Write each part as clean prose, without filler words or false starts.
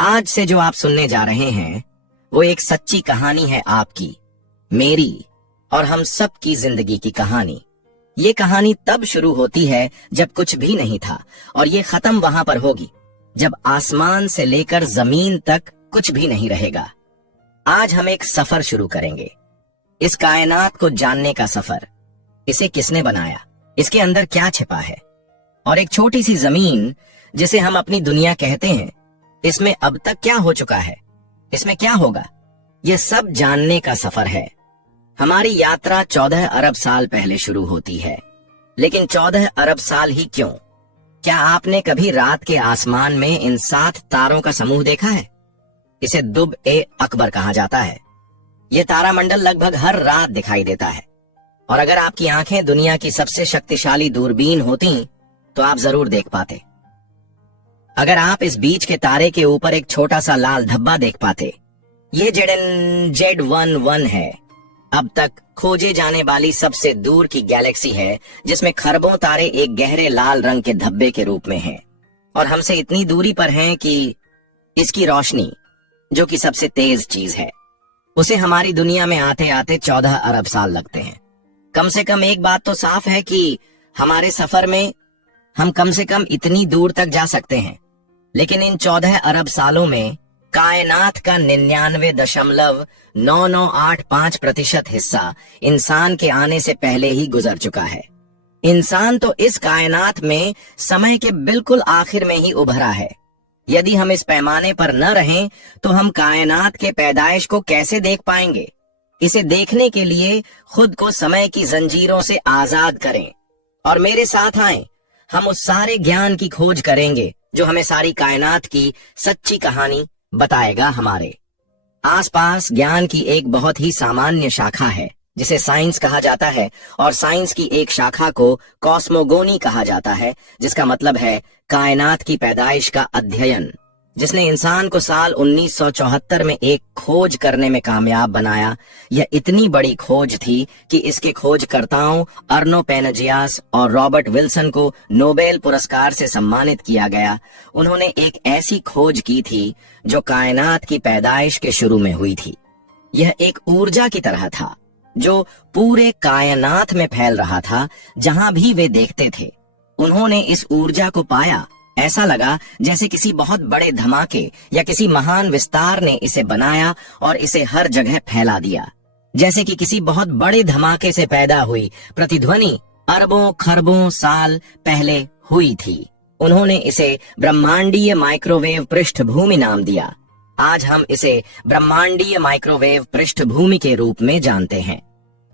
आज से जो आप सुनने जा रहे हैं वो एक सच्ची कहानी है, आपकी, मेरी और हम सब की जिंदगी की कहानी। ये कहानी तब शुरू होती है जब कुछ भी नहीं था, और ये खत्म वहां पर होगी जब आसमान से लेकर जमीन तक कुछ भी नहीं रहेगा। आज हम एक सफर शुरू करेंगे, इस कायनात को जानने का सफर। इसे किसने बनाया, इसके अंदर क्या छिपा है, और एक छोटी सी जमीन जिसे हम अपनी दुनिया कहते हैं, इसमें अब तक क्या हो चुका है, इसमें क्या होगा, यह सब जानने का सफर है। हमारी यात्रा 14 अरब साल पहले शुरू होती है, लेकिन 14 अरब साल ही क्यों? क्या आपने कभी रात के आसमान में इन 7 तारों का समूह देखा है? इसे दुब ए अकबर कहा जाता है। यह तारामंडल लगभग हर रात दिखाई देता है, और अगर आपकी आंखें दुनिया की सबसे शक्तिशाली दूरबीन होती तो आप जरूर देख पाते। अगर आप इस बीच के तारे के ऊपर एक छोटा सा लाल धब्बा देख पाते, यह Z11 है। अब तक खोजे जाने वाली सबसे दूर की गैलेक्सी है, जिसमें खरबों तारे एक गहरे लाल रंग के धब्बे के रूप में हैं, और हमसे इतनी दूरी पर हैं कि इसकी रोशनी, जो कि सबसे तेज चीज है, उसे हमारी दुनिया में आते आते 14 अरब साल लगते हैं। कम से कम एक बात तो साफ है कि हमारे सफर में हम कम से कम इतनी दूर तक जा सकते हैं, लेकिन इन 14 अरब सालों में कायनात का 99.9985% हिस्सा इंसान के आने से पहले ही गुजर चुका है। इंसान तो इस कायनात में समय के बिल्कुल आखिर में ही उभरा है। यदि हम इस पैमाने पर न रहें तो हम कायनात के पैदाइश को कैसे देख पाएंगे? इसे देखने के लिए खुद को समय की जंजीरों से आजाद करें और मेरे साथ आएं। हम उस सारे ज्ञान की खोज करेंगे जो हमें सारी कायनात की सच्ची कहानी बताएगा। हमारे आसपास ज्ञान की एक बहुत ही सामान्य शाखा है जिसे साइंस कहा जाता है, और साइंस की एक शाखा को कॉस्मोगोनी कहा जाता है, जिसका मतलब है कायनात की पैदाइश का अध्ययन, जिसने इंसान को साल 1974 में एक खोज करने में कामयाब बनाया। यह इतनी बड़ी खोज थी कि इसके खोजकर्ताओं अर्नो पेनजियास और रॉबर्ट विल्सन को नोबेल पुरस्कार से सम्मानित किया गया। उन्होंने एक ऐसी खोज की थी जो कायनात की पैदाइश के शुरू में हुई थी। यह एक ऊर्जा की तरह था जो पूरे कायनात में फैल रहा था, जहां भी वे देखते थे। उन्होंने इस ऊर्जा को पाया। ऐसा लगा जैसे किसी बहुत बड़े धमाके या किसी महान विस्तार ने इसे बनाया और इसे हर जगह फैला दिया, जैसे कि किसी बहुत बड़े धमाके से पैदा हुई प्रतिध्वनि अरबों खरबों साल पहले हुई थी। उन्होंने इसे ब्रह्मांडीय माइक्रोवेव पृष्ठभूमि नाम दिया। आज हम इसे ब्रह्मांडीय माइक्रोवेव पृष्ठभूमि के रूप में जानते हैं।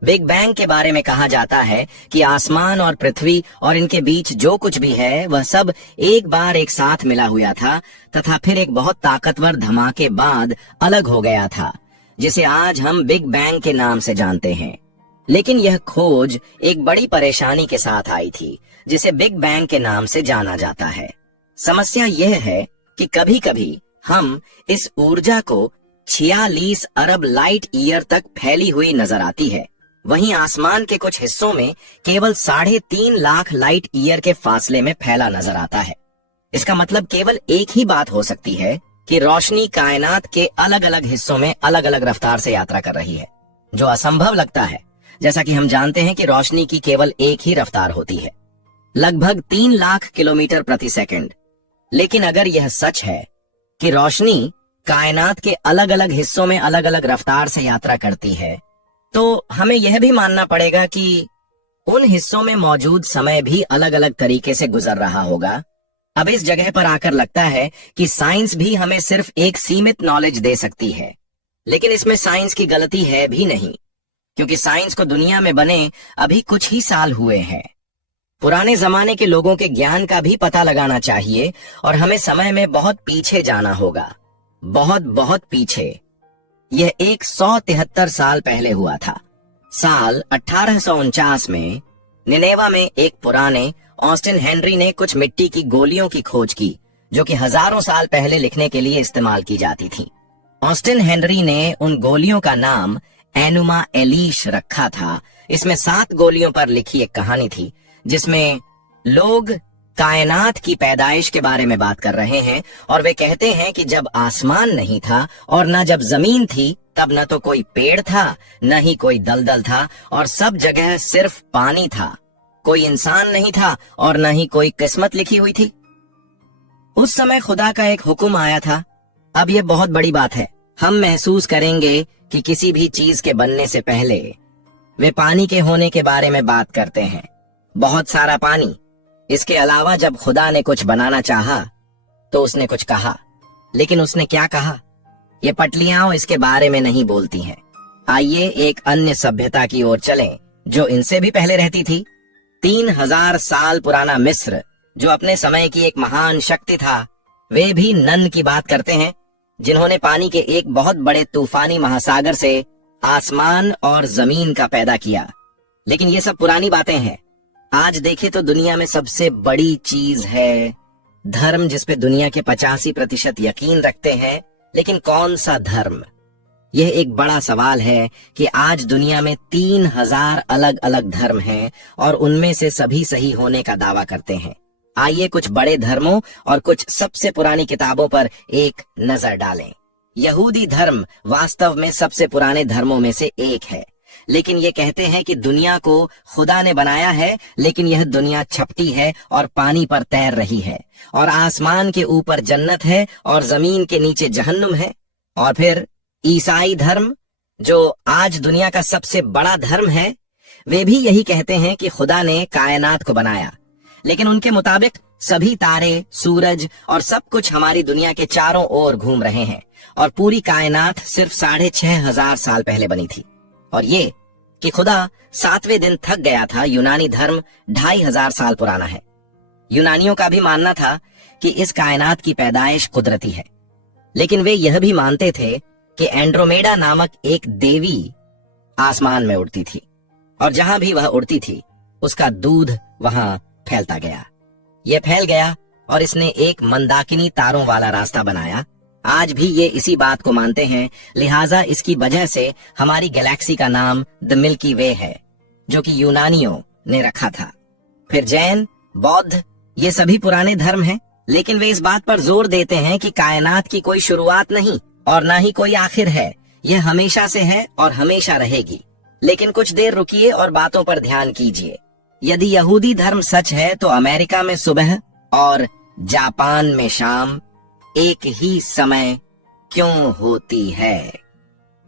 बिग बैंग के बारे में कहा जाता है कि आसमान और पृथ्वी और इनके बीच जो कुछ भी है वह सब एक बार एक साथ मिला हुआ था, तथा फिर एक बहुत ताकतवर धमाके बाद अलग हो गया था, जिसे आज हम बिग बैंग के नाम से जानते हैं। लेकिन यह खोज एक बड़ी परेशानी के साथ आई थी, जिसे बिग बैंग के नाम से जाना जाता है। समस्या यह है कि कभी कभी हम इस ऊर्जा को 46 अरब लाइट ईयर तक फैली हुई नजर आती है। वहीं आसमान के कुछ हिस्सों में केवल 3.5 लाख लाइट ईयर के फासले में फैला नजर आता है। इसका मतलब केवल एक ही बात हो सकती है कि रोशनी कायनात के अलग अलग हिस्सों में अलग अलग रफ्तार से यात्रा कर रही है, जो असंभव लगता है, जैसा कि हम जानते हैं कि रोशनी की केवल एक ही रफ्तार होती है, लगभग 3 लाख किलोमीटर प्रति सेकंड। लेकिन अगर यह सच है कि रोशनी कायनात के अलग अलग हिस्सों में अलग अलग रफ्तार से यात्रा करती है, तो हमें यह भी मानना पड़ेगा कि उन हिस्सों में मौजूद समय भी अलग अलग तरीके से गुजर रहा होगा। अब इस जगह पर आकर लगता है कि साइंस भी हमें सिर्फ एक सीमित नॉलेज दे सकती है, लेकिन इसमें साइंस की गलती है भी नहीं, क्योंकि साइंस को दुनिया में बने अभी कुछ ही साल हुए हैं। पुराने जमाने के लोगों के ज्ञान का भी पता लगाना चाहिए, और हमें समय में बहुत पीछे जाना होगा, बहुत बहुत पीछे। यह 173 साल पहले हुआ था। साल 1849 में निनेवा में एक पुराने ऑस्टिन हेनरी ने कुछ मिट्टी की गोलियों की खोज की, जो कि हजारों साल पहले लिखने के लिए इस्तेमाल की जाती थी। ऑस्टिन हेनरी ने उन गोलियों का नाम एनुमा एलिश रखा था। इसमें 7 गोलियों पर लिखी एक कहानी थी, जिसमें लोग कायनात की पैदाइश के बारे में बात कर रहे हैं और वे कहते हैं कि जब आसमान नहीं था और न जब जमीन थी, तब न तो कोई पेड़ था, न ही कोई दलदल था, और सब जगह सिर्फ पानी था। कोई इंसान नहीं था और न ही कोई किस्मत लिखी हुई थी। उस समय खुदा का एक हुक्म आया था। अब यह बहुत बड़ी बात है। हम महसूस करेंगे कि किसी भी चीज के बनने से पहले वे पानी के होने के बारे में बात करते हैं। बहुत सारा पानी। इसके अलावा जब खुदा ने कुछ बनाना चाहा तो उसने कुछ कहा, लेकिन उसने क्या कहा, ये पटलियां इसके बारे में नहीं बोलती हैं। आइए एक अन्य सभ्यता की ओर चलें जो इनसे भी पहले रहती थी। 3000 साल पुराना मिस्र, जो अपने समय की एक महान शक्ति था, वे भी नन की बात करते हैं, जिन्होंने पानी के एक बहुत बड़े तूफानी महासागर से आसमान और जमीन का पैदा किया। लेकिन ये सब पुरानी बातें हैं। आज देखें तो दुनिया में सबसे बड़ी चीज है धर्म, जिस पे दुनिया के 85% यकीन रखते हैं। लेकिन कौन सा धर्म? यह एक बड़ा सवाल है कि आज दुनिया में 3000 अलग अलग धर्म हैं और उनमें से सभी सही होने का दावा करते हैं। आइए कुछ बड़े धर्मों और कुछ सबसे पुरानी किताबों पर एक नजर डालें। यहूदी धर्म वास्तव में सबसे पुराने धर्मों में से एक है, लेकिन ये कहते हैं कि दुनिया को खुदा ने बनाया है, लेकिन यह दुनिया छपटी है और पानी पर तैर रही है, और आसमान के ऊपर जन्नत है और जमीन के नीचे जहन्नुम है। और फिर ईसाई धर्म, जो आज दुनिया का सबसे बड़ा धर्म है, वे भी यही कहते हैं कि खुदा ने कायनात को बनाया, लेकिन उनके मुताबिक सभी तारे, सूरज और सब कुछ हमारी दुनिया के चारों ओर घूम रहे हैं और पूरी कायनात सिर्फ 6500 साल पहले बनी थी। और ये कि खुदा 7वें दिन थक गया था, यूनानी धर्म 2500 साल पुराना है। यूनानियों का भी मानना था कि इस कायनात की पैदाइश कुदरती है, लेकिन वे यह भी मानते थे कि एंड्रोमेडा नामक एक देवी आसमान में उड़ती थी और जहां भी वह उड़ती थी उसका दूध वहां फैलता गया। यह फैल गया और इसने एक मंदाकिनी तारों वाला रास्ता बनाया। आज भी ये इसी बात को मानते हैं, लिहाजा इसकी वजह से हमारी गैलेक्सी का नाम द मिल्की वे है, जो कि यूनानियों ने रखा था। फिर जैन, बौद्ध, ये सभी पुराने धर्म हैं, लेकिन वे इस बात पर जोर देते हैं कि कायनात की कोई शुरुआत नहीं और ना ही कोई आखिर है। यह हमेशा से है और हमेशा रहेगी। लेकिन कुछ देर रुकिए और बातों पर ध्यान कीजिए। यदि यहूदी धर्म सच है तो अमेरिका में सुबह और जापान में शाम एक ही समय क्यों होती है?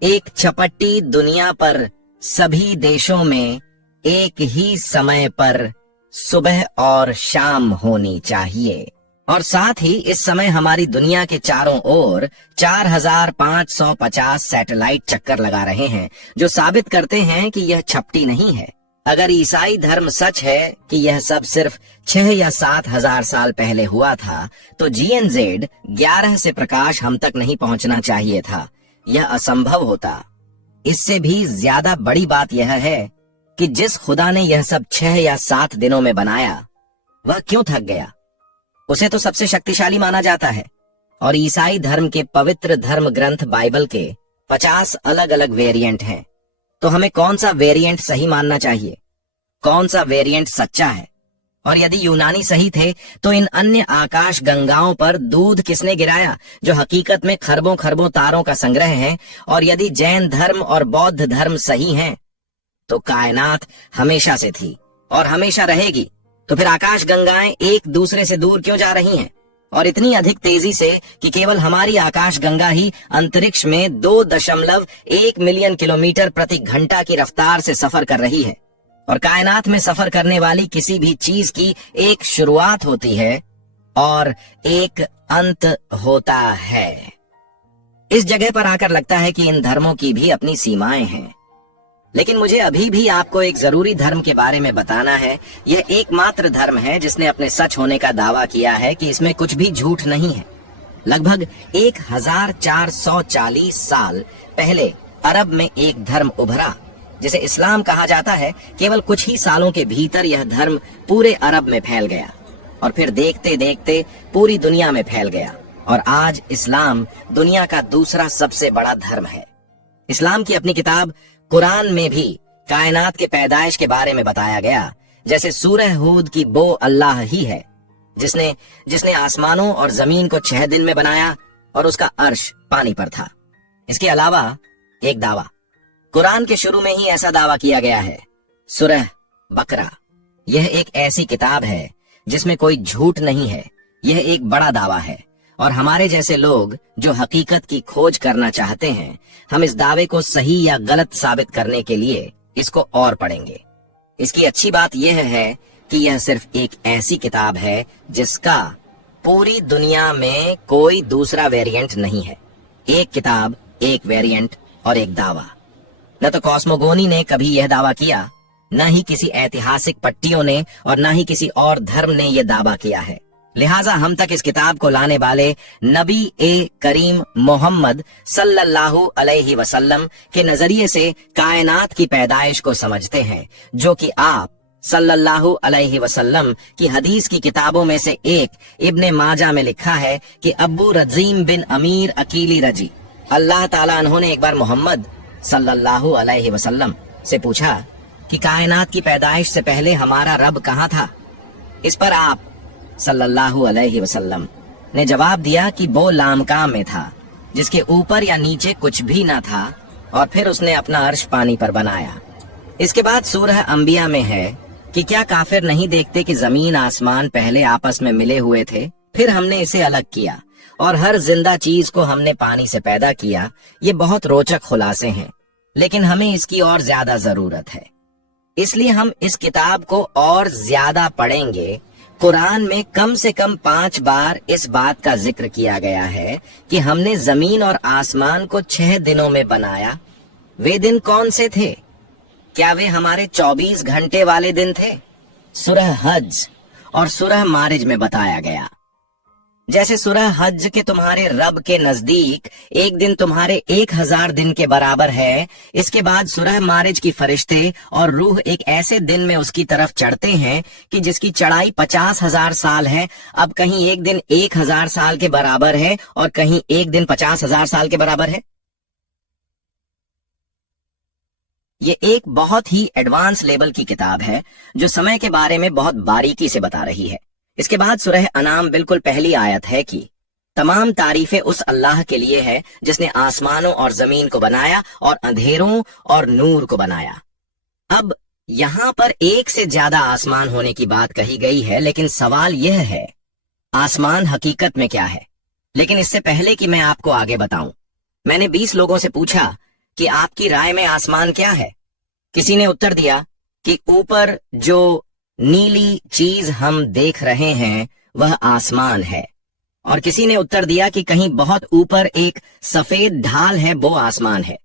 एक छपट्टी दुनिया पर सभी देशों में एक ही समय पर सुबह और शाम होनी चाहिए, और साथ ही इस समय हमारी दुनिया के चारों ओर 4550 सैटेलाइट चक्कर लगा रहे हैं, जो साबित करते हैं कि यह छपटी नहीं है। अगर ईसाई धर्म सच है कि यह सब सिर्फ 6 या 7 हजार साल पहले हुआ था, तो GNZ 11 से प्रकाश हम तक नहीं पहुंचना चाहिए था। यह असंभव होता। इससे भी ज्यादा बड़ी बात यह है कि जिस खुदा ने यह सब 6 या 7 दिनों में बनाया, वह क्यों थक गया? उसे तो सबसे शक्तिशाली माना जाता है, और ईसाई धर्म के पवित्र धर्म ग्रंथ बाइबल के 50 अलग अलग वेरिएंट हैं। तो हमें कौन सा वेरिएंट सही मानना चाहिए? कौन सा वेरिएंट सच्चा है? और यदि यूनानी सही थे तो इन अन्य आकाश गंगाओं पर दूध किसने गिराया, जो हकीकत में खरबों खरबों तारों का संग्रह है? और यदि जैन धर्म और बौद्ध धर्म सही हैं, तो कायनात हमेशा से थी और हमेशा रहेगी। तो फिर आकाश गंगाएं एक दूसरे से दूर क्यों जा रही हैं, और इतनी अधिक तेजी से कि केवल हमारी आकाश गंगा ही अंतरिक्ष में 2.1 मिलियन किलोमीटर प्रति घंटा की रफ्तार से सफर कर रही है। और कायनात में सफर करने वाली किसी भी चीज की एक शुरुआत होती है और एक अंत होता है। इस जगह पर आकर लगता है कि इन धर्मों की भी अपनी सीमाएं हैं, लेकिन मुझे अभी भी आपको एक जरूरी धर्म के बारे में बताना है। यह एकमात्र धर्म है जिसने अपने सच होने का दावा किया है कि इसमें कुछ भी झूठ नहीं है। लगभग 1440 साल पहले अरब में एक धर्म उभरा जिसे इस्लाम कहा जाता है। केवल कुछ ही सालों के भीतर यह धर्म पूरे अरब में फैल गया और फिर देखते देखते पूरी दुनिया में फैल गया, और आज इस्लाम दुनिया का दूसरा सबसे बड़ा धर्म है। इस्लाम की अपनी किताब कुरान में भी कायनात के पैदाइश के बारे में बताया गया। जैसे सूरह हूद की बो अल्लाह ही है, जिसने जिसने आसमानों और जमीन को 6 दिन में बनाया और उसका अर्श पानी पर था। इसके अलावा एक दावा कुरान के शुरू में ही ऐसा दावा किया गया है। सूरह बकरा, यह एक ऐसी किताब है जिसमें कोई झूठ नहीं है। यह एक बड़ा दावा है और हमारे जैसे लोग जो हकीकत की खोज करना चाहते हैं, हम इस दावे को सही या गलत साबित करने के लिए इसको और पढ़ेंगे। इसकी अच्छी बात यह है कि यह सिर्फ एक ऐसी किताब है जिसका पूरी दुनिया में कोई दूसरा वेरिएंट नहीं है। एक किताब, एक वेरिएंट और एक दावा। न तो कॉस्मोगोनी ने कभी यह दावा किया, न ही किसी ऐतिहासिक पट्टियों ने और न ही किसी और धर्म ने यह दावा किया है। लिहाजा हम तक इस किताब को लाने वाले नबी ए करीम मोहम्मद सल्लल्लाहु अलैहि वसल्लम के नजरिए से कायनात की पैदाइश को समझते हैं, जो कि आप सल्लल्लाहु अलैहि वसल्लम की हदीस की किताबों में से एक इब्ने माजा में लिखा है कि अब्बू रजीम बिन अमीर अकीली रजी अल्लाह ताला उन्होंने एक बार मोहम्मद सल्लल्लाहु अलैहि वसल्लम से पूछा कि कायनात की पैदाइश से पहले हमारा रब कहाँ था। इस पर आप सल्लल्लाहु अलैहि वसल्लम ने जवाब दिया कि वो लामका में था, जिसके ऊपर या नीचे कुछ भी ना था, और फिर उसने अपना अर्श पानी पर बनाया। इसके बाद सूरह अंबिया में है कि क्या काफिर नहीं देखते कि जमीन आसमान पहले आपस में मिले हुए थे, फिर हमने इसे अलग किया और हर जिंदा चीज को हमने पानी से पैदा किया। ये बहुत रोचक खुलासे हैं, लेकिन हमें इसकी और ज्यादा जरूरत है, इसलिए हम इस किताब को और ज्यादा पढ़ेंगे। कुरान में कम से कम 5 बार इस बात का जिक्र किया गया है कि हमने जमीन और आसमान को 6 दिनों में बनाया। वे दिन कौन से थे? क्या वे हमारे 24 घंटे वाले दिन थे? सूरह हज और सूरह मारिज में बताया गया। जैसे सूरह हज के तुम्हारे रब के नजदीक एक दिन तुम्हारे 1000 दिन के बराबर है, इसके बाद सूरह मारिज की फरिश्ते और रूह एक ऐसे दिन में उसकी तरफ चढ़ते हैं कि जिसकी चढ़ाई 50,000 साल है। अब कहीं एक दिन 1000 साल के बराबर है और कहीं एक दिन 50,000 साल के बराबर है। ये एक बहुत ही एडवांस लेवल की किताब है जो समय के बारे में बहुत बारीकी से बता रही है। इसके बाद सूरह अनाम बिल्कुल पहली आयत है कि तमाम तारीफें उस अल्लाह के लिए है जिसने आसमानों और जमीन को बनाया और अंधेरों और नूर को बनाया। अब यहाँ पर एक से ज्यादा आसमान होने की बात कही गई है, लेकिन सवाल यह है आसमान हकीकत में क्या है। लेकिन इससे पहले कि मैं आपको आगे बताऊं, मैंने 20 लोगों से पूछा कि आपकी राय में आसमान क्या है। किसी ने उत्तर दिया कि ऊपर जो नीली चीज हम देख रहे हैं वह आसमान है, और किसी ने उत्तर दिया कि कहीं बहुत ऊपर एक सफेद ढाल है, वो आसमान है।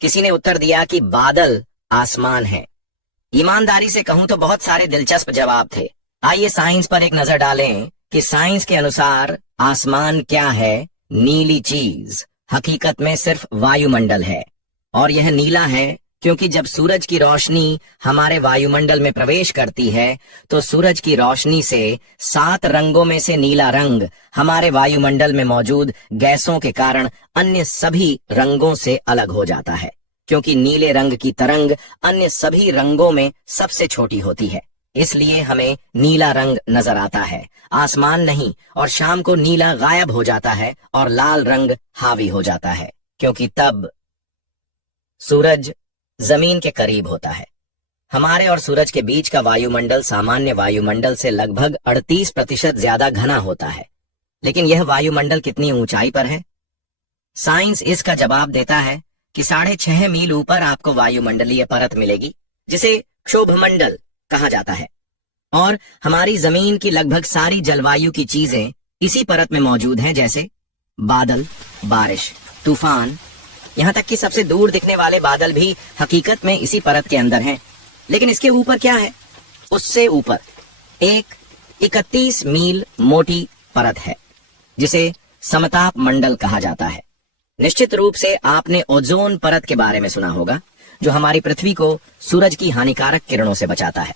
किसी ने उत्तर दिया कि बादल आसमान है। ईमानदारी से कहूं तो बहुत सारे दिलचस्प जवाब थे। आइए साइंस पर एक नजर डालें कि साइंस के अनुसार आसमान क्या है। नीली चीज हकीकत में सिर्फ वायुमंडल है, और यह नीला है क्योंकि जब सूरज की रोशनी हमारे वायुमंडल में प्रवेश करती है तो सूरज की रोशनी से 7 रंगों में से नीला रंग हमारे वायुमंडल में मौजूद गैसों के कारण अन्य सभी रंगों से अलग हो जाता है, क्योंकि नीले रंग की तरंग अन्य सभी रंगों में सबसे छोटी होती है। इसलिए हमें नीला रंग नजर आता है, आसमान नहीं, और शाम को नीला गायब हो जाता है और लाल रंग हावी हो जाता है, क्योंकि तब सूरज जमीन के करीब होता है। हमारे और सूरज के बीच का वायुमंडल सामान्य वायुमंडल से लगभग 38% ज्यादा घना होता है। लेकिन यह वायुमंडल कितनी ऊंचाई पर है? साइंस इसका जवाब देता है कि 6.5 मील ऊपर आपको वायुमंडलीय परत मिलेगी, जिसे क्षोभमंडल कहा जाता है, और हमारी जमीन की लगभग सारी जलवायु की चीजें इसी परत में मौजूद हैं, जैसे बादल, बारिश, तूफान, यहाँ तक कि सबसे दूर दिखने वाले बादल भी हकीकत में इसी परत के अंदर हैं। लेकिन इसके ऊपर क्या है? उससे ऊपर एक 31 मील मोटी परत है जिसे समताप मंडल कहा जाता है। निश्चित रूप से आपने ओजोन परत के बारे में सुना होगा, जो हमारी पृथ्वी को सूरज की हानिकारक किरणों से बचाता है।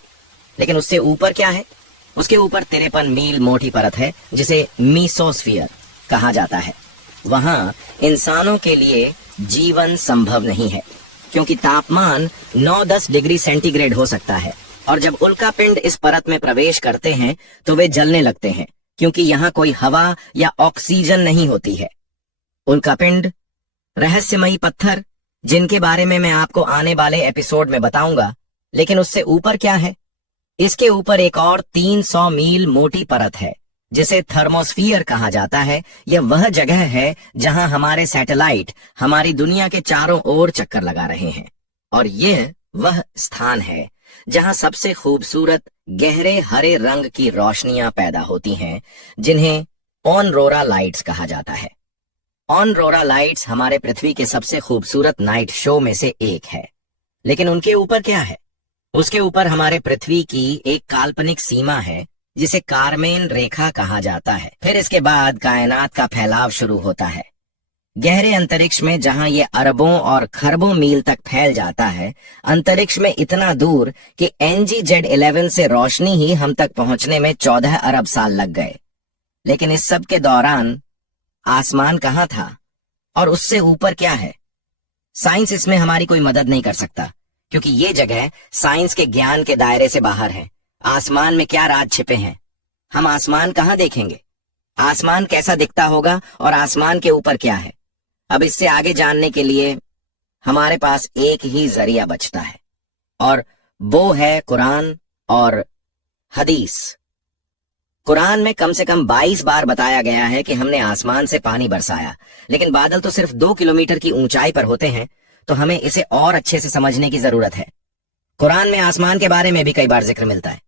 लेकिन उससे ऊपर क्या है? उसके ऊपर 53 मील मोटी परत है जिसे मीसोस्फीयर कहा जाता है। वहां इंसानों के लिए जीवन संभव नहीं है, क्योंकि तापमान 9-10 डिग्री सेंटीग्रेड हो सकता है, और जब उल्का पिंड इस परत में प्रवेश करते हैं तो वे जलने लगते हैं, क्योंकि यहाँ कोई हवा या ऑक्सीजन नहीं होती है। उल्कापिंड, रहस्यमयी पत्थर, जिनके बारे में मैं आपको आने वाले एपिसोड में बताऊंगा। लेकिन उससे ऊपर क्या है? इसके ऊपर एक और 300 मील मोटी परत है जिसे थर्मोस्फियर कहा जाता है। यह वह जगह है जहां हमारे सैटेलाइट हमारी दुनिया के चारों ओर चक्कर लगा रहे हैं, और यह वह स्थान है जहां सबसे खूबसूरत गहरे हरे रंग की रोशनियां पैदा होती हैं, जिन्हें ऑनरोरा लाइट्स कहा जाता है। ऑनरोरा लाइट्स हमारे पृथ्वी के सबसे खूबसूरत नाइट शो में से एक है। लेकिन उनके ऊपर क्या है? उसके ऊपर हमारे पृथ्वी की एक काल्पनिक सीमा है जिसे कारमेन रेखा कहा जाता है। फिर इसके बाद कायनात का फैलाव शुरू होता है। गहरे अंतरिक्ष में जहां ये अरबों और खरबों मील तक फैल जाता है, अंतरिक्ष में इतना दूर कि NGZ-11 से रोशनी ही हम तक पहुंचने में 14 अरब साल लग गए। लेकिन इस सब के दौरान आसमान कहाँ था और उससे ऊपर क्या है? साइंस इसमें हमारी कोई मदद नहीं कर सकता, क्योंकि ये जगह साइंस के ज्ञान के दायरे से बाहर है। आसमान में क्या राज छिपे हैं? हम आसमान कहाँ देखेंगे? आसमान कैसा दिखता होगा और आसमान के ऊपर क्या है? अब इससे आगे जानने के लिए हमारे पास एक ही जरिया बचता है, और वो है कुरान और हदीस। कुरान में कम से कम 22 बार बताया गया है कि हमने आसमान से पानी बरसाया, लेकिन बादल तो सिर्फ 2 किलोमीटर की ऊंचाई पर होते हैं, तो हमें इसे और अच्छे से समझने की जरूरत है। कुरान में आसमान के बारे में भी कई बार जिक्र मिलता है।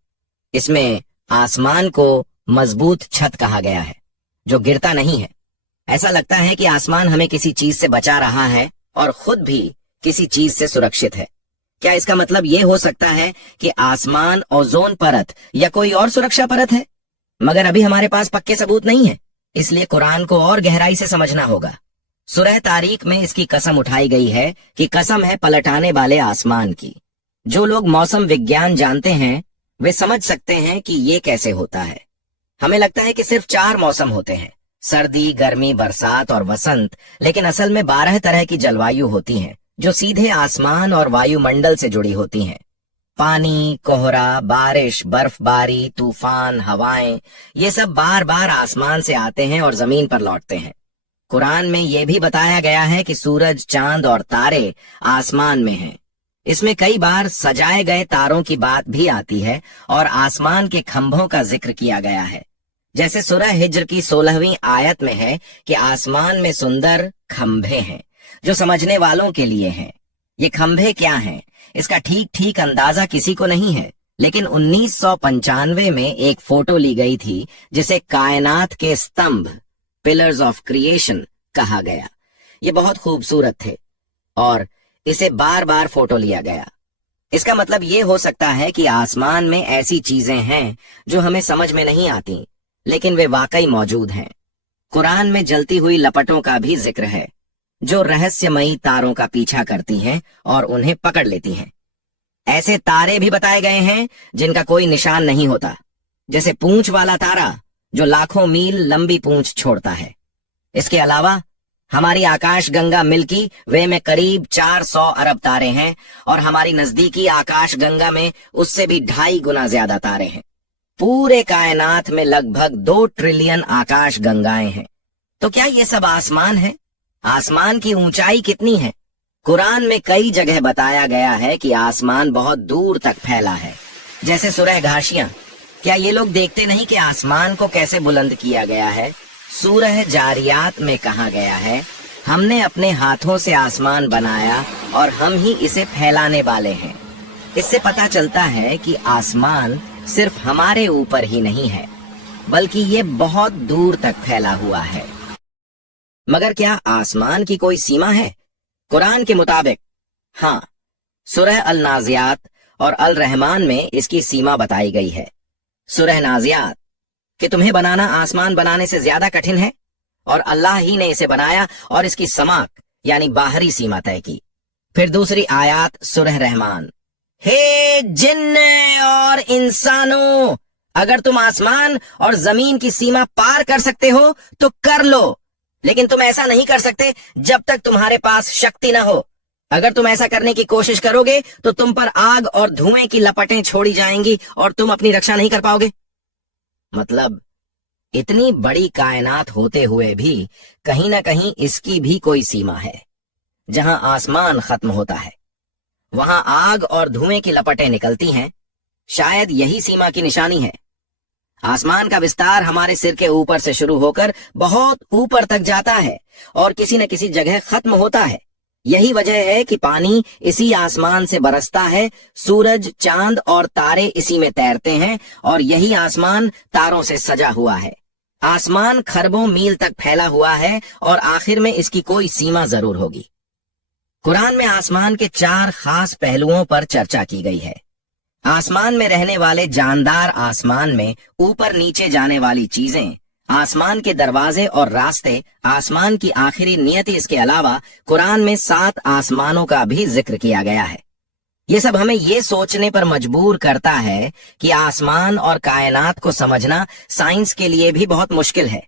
इसमें आसमान को मजबूत छत कहा गया है जो गिरता नहीं है। ऐसा लगता है कि आसमान हमें किसी चीज से बचा रहा है और खुद भी किसी चीज से सुरक्षित है। क्या इसका मतलब ये हो सकता है कि आसमान ओजोन परत या कोई और सुरक्षा परत है? मगर अभी हमारे पास पक्के सबूत नहीं है, इसलिए कुरान को और गहराई से समझना होगा। सूरह तारीख में इसकी कसम उठाई गई है कि कसम है पलटाने वाले आसमान की। जो लोग मौसम विज्ञान जानते हैं वे समझ सकते हैं कि ये कैसे होता है। हमें लगता है कि सिर्फ 4 मौसम होते हैं, सर्दी, गर्मी, बरसात और वसंत, लेकिन असल में 12 तरह की जलवायु होती हैं जो सीधे आसमान और वायुमंडल से जुड़ी होती हैं। पानी, कोहरा, बारिश, बर्फबारी, तूफान, हवाएं, ये सब बार बार आसमान से आते हैं और जमीन पर लौटते हैं। कुरान में यह भी बताया गया है कि सूरज, चांद और तारे आसमान में हैं। इसमें कई बार सजाए गए तारों की बात भी आती है और आसमान के खंभों का जिक्र किया गया है। जैसे सूरह हिज्र की 16वीं आयत में है कि आसमान में सुंदर खंभे हैं जो समझने वालों के लिए हैं। ये खंभे क्या हैं, इसका ठीक ठीक अंदाजा किसी को नहीं है, लेकिन 1995 में एक फोटो ली गई थी जिसे कायनात के स्तंभ, पिलर्स ऑफ क्रिएशन कहा गया। ये बहुत खूबसूरत थे और इसे बार बार फोटो लिया गया। इसका मतलब ये हो सकता है कि आसमान में ऐसी चीजें हैं जो हमें समझ में नहीं आती, लेकिन वे वाकई मौजूद हैं। कुरान में जलती हुई लपटों का भी जिक्र है जो रहस्यमयी तारों का पीछा करती हैं और उन्हें पकड़ लेती हैं। ऐसे तारे भी बताए गए हैं जिनका कोई निशान नहीं होता, जैसे पूंछ वाला तारा जो लाखों मील लंबी पूंछ छोड़ता है। इसके अलावा हमारी आकाश गंगा मिल्की वे में करीब 400 अरब तारे हैं और हमारी नजदीकी आकाश गंगा में उससे भी 2.5 गुना ज्यादा तारे हैं। पूरे कायनात में लगभग 2 ट्रिलियन आकाश गंगाएं हैं। तो क्या ये सब आसमान है? आसमान की ऊंचाई कितनी है? कुरान में कई जगह बताया गया है कि आसमान बहुत दूर तक फैला है, जैसे सूरह घाशियां। क्या ये लोग देखते नहीं कि आसमान को कैसे बुलंद किया गया है? सूरह जारियात में कहा गया है, हमने अपने हाथों से आसमान बनाया और हम ही इसे फैलाने वाले हैं। इससे पता चलता है कि आसमान सिर्फ हमारे ऊपर ही नहीं है, बल्कि ये बहुत दूर तक फैला हुआ है। मगर क्या आसमान की कोई सीमा है? कुरान के मुताबिक हाँ, सूरह अल नाजियात और अल रहमान में इसकी सीमा बताई गई है। सूरह नाजियात कि तुम्हें बनाना आसमान बनाने से ज्यादा कठिन है और अल्लाह ही ने इसे बनाया और इसकी समाक यानी बाहरी सीमा तय की। फिर दूसरी आयत सूरह रहमान, हे जिन्ने और इंसानों, अगर तुम आसमान और जमीन की सीमा पार कर सकते हो तो कर लो, लेकिन तुम ऐसा नहीं कर सकते जब तक तुम्हारे पास शक्ति ना हो। अगर तुम ऐसा करने की कोशिश करोगे तो तुम पर आग और धुएं की लपटें छोड़ी जाएंगी और तुम अपनी रक्षा नहीं कर पाओगे। मतलब इतनी बड़ी कायनात होते हुए भी कहीं ना कहीं इसकी भी कोई सीमा है। जहां आसमान खत्म होता है वहां आग और धुएं की लपटें निकलती हैं। शायद यही सीमा की निशानी है। आसमान का विस्तार हमारे सिर के ऊपर से शुरू होकर बहुत ऊपर तक जाता है और किसी न किसी जगह खत्म होता है। यही वजह है कि पानी इसी आसमान से बरसता है, सूरज, चांद और तारे इसी में तैरते हैं और यही आसमान तारों से सजा हुआ है। आसमान खरबों मील तक फैला हुआ है और आखिर में इसकी कोई सीमा जरूर होगी। कुरान में आसमान के 4 खास पहलुओं पर चर्चा की गई है। आसमान में रहने वाले जानदार, आसमान में ऊपर नीचे जाने वाली चीजें, आसमान के दरवाजे और रास्ते, आसमान की आखिरी नियति। इसके अलावा कुरान में 7 आसमानों का भी जिक्र किया गया है। ये सब हमें ये सोचने पर मजबूर करता है कि आसमान और कायनात को समझना साइंस के लिए भी बहुत मुश्किल है।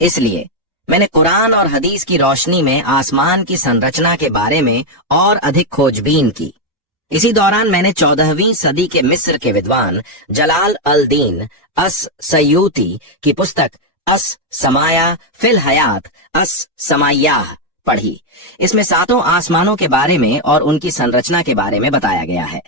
इसलिए मैंने कुरान और हदीस की रोशनी में आसमान की संरचना के बारे में और अधिक खोजबीन की। इसी दौरान मैंने 14वीं सदी के मिस्र के विद्वान जलाल अल दीन अस सयूती की पुस्तक अस समाया फिल हयात अस समायाह पढ़ी। इसमें 7 आसमानों के बारे में और उनकी संरचना के बारे में बताया गया है।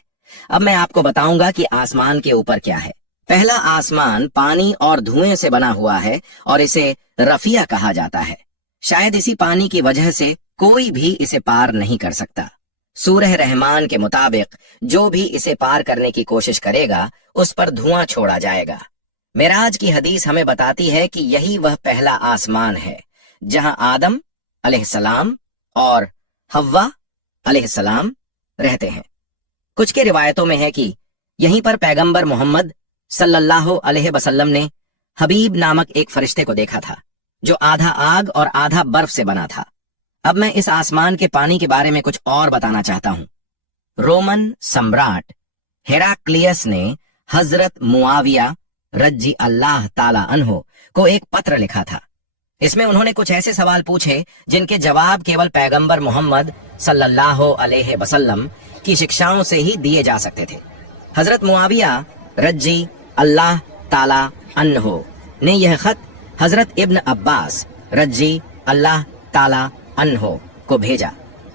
अब मैं आपको बताऊंगा कि आसमान के ऊपर क्या है। पहला आसमान पानी और धुएं से बना हुआ है और इसे रफिया कहा जाता है। शायद इसी पानी की वजह से कोई भी इसे पार नहीं कर सकता। सूरह रहमान के मुताबिक जो भी इसे पार करने की कोशिश करेगा उस पर धुआं छोड़ा जाएगा। मेराज की हदीस हमें बताती है कि यही वह पहला आसमान है जहां आदम अलैहिस्सलाम और हव्वा अलैहिस्सलाम रहते हैं। कुछ के रिवायतों में है कि यहीं पर पैगंबर मोहम्मद सल्लल्लाहु अलैहि वसल्लम ने हबीब नामक एक फरिश्ते को देखा था जो आधा आग और आधा बर्फ से बना था। अब मैं इस आसमान के पानी के बारे में कुछ और बताना चाहता हूं। रोमन सम्राट हेराक्लियस ने हजरत मुआविया रज्जी अल्लाह ताला अन्हो को एक पत्र लिखा था। इसमें उन्होंने कुछ ऐसे सवाल पूछे जिनके जवाब केवल पैगंबर मोहम्मद सल्लल्लाहु अलैहि वसल्लम की शिक्षाओं से ही दिए जा सकते थे। हजरत मुआविया रज्जी अल्लाह ताला अन्हो ने यह खत हजरत इब्न अब्बास रज्जी अल्लाह ताला अन्हो को भेजा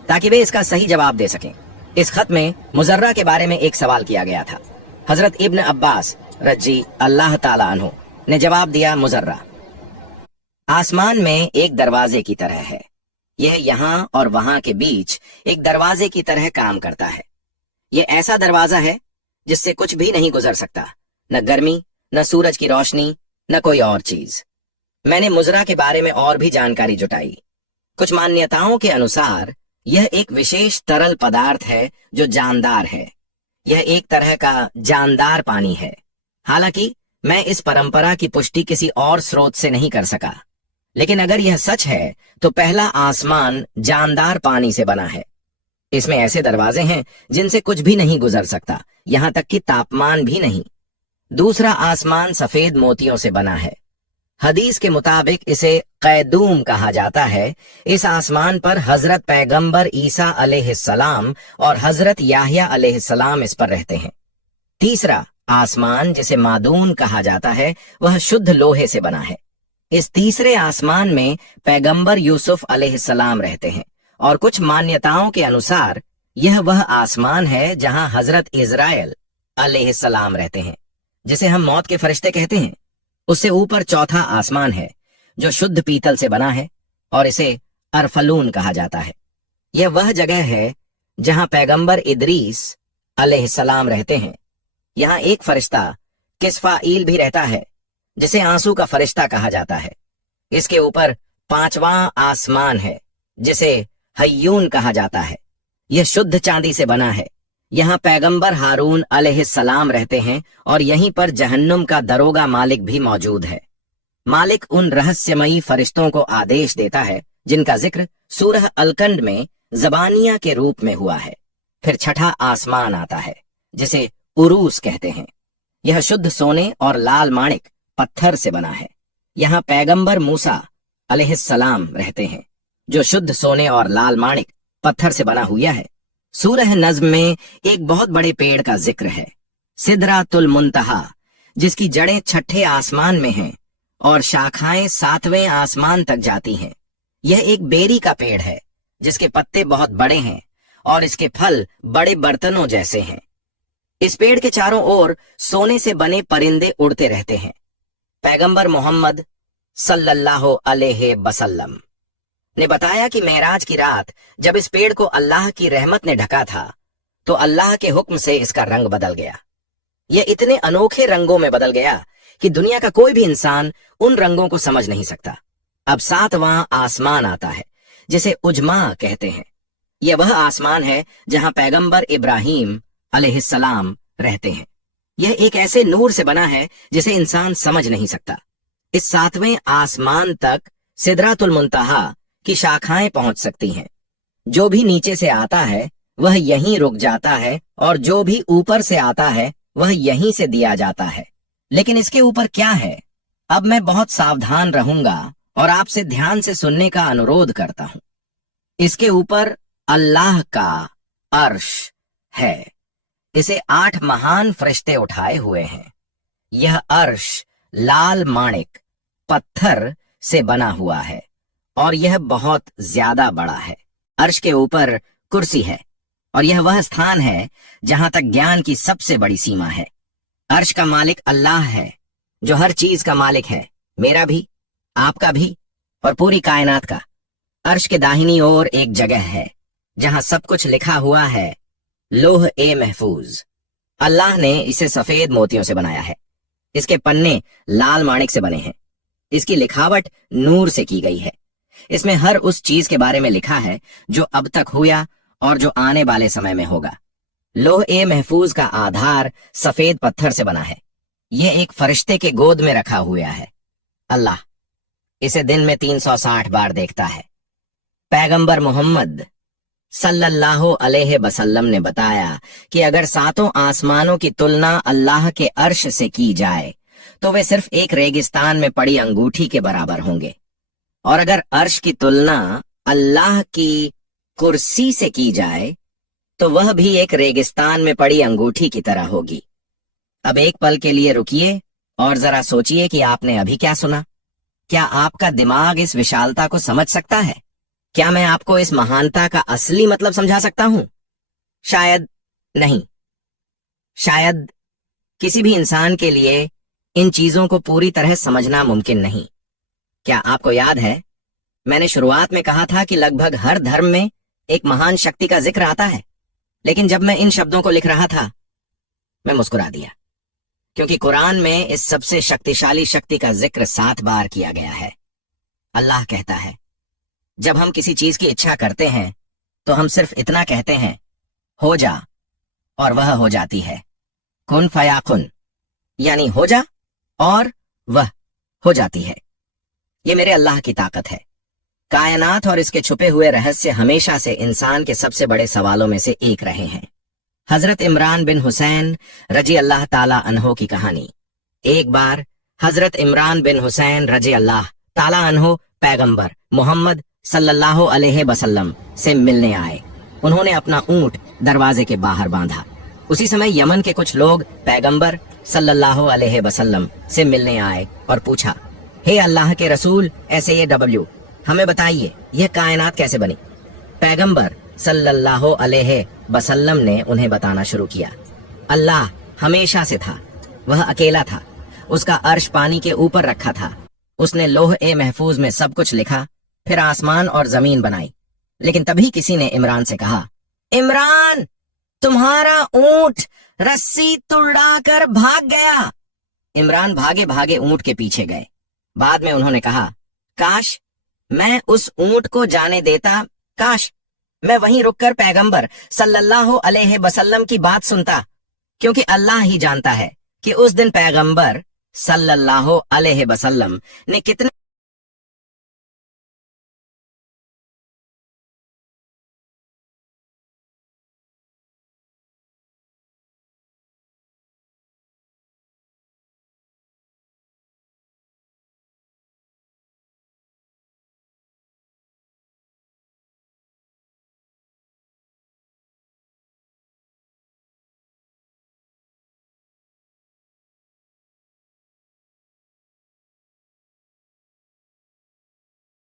ताकि वे इसका सही जवाब दे सकें। इस खत में मुजर्रा के बारे में एक सवाल किया गया था। हजरत इब्न अब्बास रज्जी अल्लाह ताला अन्हो ने जवाब दिया, मुजर्रा आसमान में एक दरवाजे की तरह है। यह यहाँ और वहां के बीच एक दरवाजे की तरह काम करता है। यह ऐसा दरवाजा है जिससे कुछ भी नहीं गुजर सकता, न गर्मी, न सूरज की रोशनी, न कोई और चीज। मैंने मुजरा के बारे में और भी जानकारी जुटाई। कुछ मान्यताओं के अनुसार यह एक विशेष तरल पदार्थ है जो जानदार है। यह एक तरह का जानदार पानी है। हालांकि मैं इस परंपरा की पुष्टि किसी और स्रोत से नहीं कर सका, लेकिन अगर यह सच है तो पहला आसमान जानदार पानी से बना है। इसमें ऐसे दरवाजे हैं जिनसे कुछ भी नहीं गुजर सकता, यहां तक कि तापमान भी नहीं। दूसरा आसमान सफेद मोतियों से बना है। हदीस के मुताबिक इसे कैदूम कहा जाता है। इस आसमान पर हजरत पैगंबर ईसा अलैहिस्सलाम और हजरत याह्या अलैहिस्सलाम इस पर रहते हैं। तीसरा आसमान जिसे मादून कहा जाता है वह शुद्ध लोहे से बना है। इस तीसरे आसमान में पैगंबर यूसुफ अलैहिस्सलाम रहते हैं और कुछ मान्यताओं के अनुसार यह वह आसमान है जहां हजरत इजराइल अलैहिस्सलाम रहते हैं, जिसे हम मौत के फरिश्ते कहते हैं। उससे ऊपर चौथा आसमान है जो शुद्ध पीतल से बना है और इसे अरफलून कहा जाता है। यह वह जगह है जहां पैगंबर इदरीस अलैहिस्सलाम रहते हैं। यहाँ एक फरिश्ता किस्फाईल भी रहता है जिसे आंसू का फरिश्ता कहा जाता है। इसके ऊपर 5वां आसमान है जिसे हय्यून कहा जाता है। यह शुद्ध चांदी से बना है। यहाँ पैगंबर हारून अलैहिस्सलाम रहते हैं और यहीं पर जहन्नुम का दरोगा मालिक भी मौजूद है। मालिक उन रहस्यमयी फरिश्तों को आदेश देता है जिनका जिक्र सूरह अलकंड में जबानिया के रूप में हुआ है। फिर छठा आसमान आता है जिसे उरूस कहते हैं। यह शुद्ध सोने और लाल माणिक पत्थर से बना है। यहाँ पैगंबर मूसा अलैहिस्सलाम रहते हैं जो शुद्ध सोने और लाल माणिक पत्थर से बना हुआ है। सूरह नज्म में एक बहुत बड़े पेड़ का जिक्र है, सिदरातुल मुंतहा, जिसकी जड़ें छठे आसमान में हैं और शाखाएं 7वें आसमान तक जाती हैं। यह एक बेरी का पेड़ है जिसके पत्ते बहुत बड़े हैं और इसके फल बड़े बर्तनों जैसे हैं। इस पेड़ के चारों ओर सोने से बने परिंदे उड़ते रहते हैं। पैगंबर मोहम्मद सल्लल्लाहु अलैहि वसल्लम ने बताया कि मेराज की रात जब इस पेड़ को अल्लाह की रहमत ने ढका था तो अल्लाह के हुक्म से इसका रंग बदल गया। यह इतने अनोखे रंगों में बदल गया कि दुनिया का कोई भी इंसान उन रंगों को समझ नहीं सकता। अब 7वां आसमान आता है जिसे उजमा कहते हैं। यह वह आसमान है जहां पैगंबर इब्राहिम अलैहिस्सलाम रहते हैं। यह एक ऐसे नूर से बना है जिसे इंसान समझ नहीं सकता। इस 7वें आसमान तक सिदरातुल मुंतहा की शाखाएं पहुंच सकती हैं। जो भी नीचे से आता है वह यहीं रुक जाता है और जो भी ऊपर से आता है वह यहीं से दिया जाता है। लेकिन इसके ऊपर क्या है? अब मैं बहुत सावधान रहूंगा और आपसे ध्यान से सुनने का अनुरोध करता हूं। इसके ऊपर अल्लाह का अर्श है। इसे 8 महान फरिश्ते उठाए हुए हैं। यह अर्श लाल माणिक पत्थर से बना हुआ है और यह बहुत ज्यादा बड़ा है। अर्श के ऊपर कुर्सी है और यह वह स्थान है जहां तक ज्ञान की सबसे बड़ी सीमा है। अर्श का मालिक अल्लाह है जो हर चीज का मालिक है, मेरा भी, आपका भी और पूरी कायनात का। अर्श के दाहिनी ओर एक जगह है जहां सब कुछ लिखा हुआ है, लोह ए महफूज। अल्लाह ने इसे सफेद मोतियों से बनाया है। इसके पन्ने लाल माणिक से बने हैं। इसकी लिखावट नूर से की गई है। इसमें हर उस चीज के बारे में लिखा है जो अब तक हुआ और जो आने वाले समय में होगा। लोह ए महफूज का आधार सफेद पत्थर से बना है। यह एक फरिश्ते के गोद में रखा हुआ है। अल्लाह इसे दिन में 360 बार देखता है। पैगंबर मोहम्मद सल्लल्लाहु अलैहि वसल्लम ने बताया कि अगर 7 आसमानों की तुलना अल्लाह के अर्श से की जाए तो वे सिर्फ एक रेगिस्तान में पड़ी अंगूठी के बराबर होंगे, और अगर अर्श की तुलना अल्लाह की कुर्सी से की जाए तो वह भी एक रेगिस्तान में पड़ी अंगूठी की तरह होगी। अब एक पल के लिए रुकिए और जरा सोचिए कि आपने अभी क्या सुना। क्या आपका दिमाग इस विशालता को समझ सकता है? क्या मैं आपको इस महानता का असली मतलब समझा सकता हूं? शायद नहीं। शायद किसी भी इंसान के लिए इन चीजों को पूरी तरह समझना मुमकिन नहीं। क्या आपको याद है, मैंने शुरुआत में कहा था कि लगभग हर धर्म में एक महान शक्ति का जिक्र आता है, लेकिन जब मैं इन शब्दों को लिख रहा था मैं मुस्कुरा दिया, क्योंकि कुरान में इस सबसे शक्तिशाली शक्ति का जिक्र 7 बार किया गया है। अल्लाह कहता है, जब हम किसी चीज की इच्छा करते हैं तो हम सिर्फ इतना कहते हैं, हो जा, और वह हो जाती है। कुन फयाकुन, यानी हो जा और वह हो जाती है। ये मेरे अल्लाह की ताकत है। कायनात और इसके छुपे हुए रहस्य हमेशा से इंसान के सबसे बड़े सवालों में से एक रहे हैं। हजरत इमरान बिन हुसैन रजी अल्लाह ताला अन्हो की कहानी। एक बार हजरत इमरान बिन हुसैन रजी अल्लाह ताला अन्हो पैगंबर मोहम्मद सल्लल्लाहु अलैहि वसल्लम से मिलने आए। उन्होंने अपना ऊंट दरवाजे के बाहर बांधा। उसी समय यमन के कुछ लोग पैगंबर सल्लल्लाहु अलैहि वसल्लम से मिलने आए और पूछा, हे अल्लाह के रसूल SAW, हमें बताइए यह कायनात कैसे बनी? पैगंबर सल्लल्लाहु अलैहि वसल्लम ने उन्हें बताना शुरू किया। अल्लाह हमेशा से था, वह अकेला था, उसका अर्श पानी के ऊपर रखा था। उसने लोह ए महफूज में सब कुछ लिखा, फिर आसमान और जमीन बनाई। लेकिन तभी किसी ने इमरान से कहा, इमरान, तुम्हारा ऊंट रस्सी तुड़ाकर भाग गया। इमरान भागे भागे ऊंट के पीछे गए। बाद में उन्होंने कहा, काश मैं उस ऊंट को जाने देता, काश मैं वहीं रुककर पैगंबर सल्लल्लाहु अलैहि वसल्लम की बात सुनता, क्योंकि अल्लाह ही जानता है कि उस दिन पैगंबर सल्लल्लाहु अलैहि वसल्लम ने कितने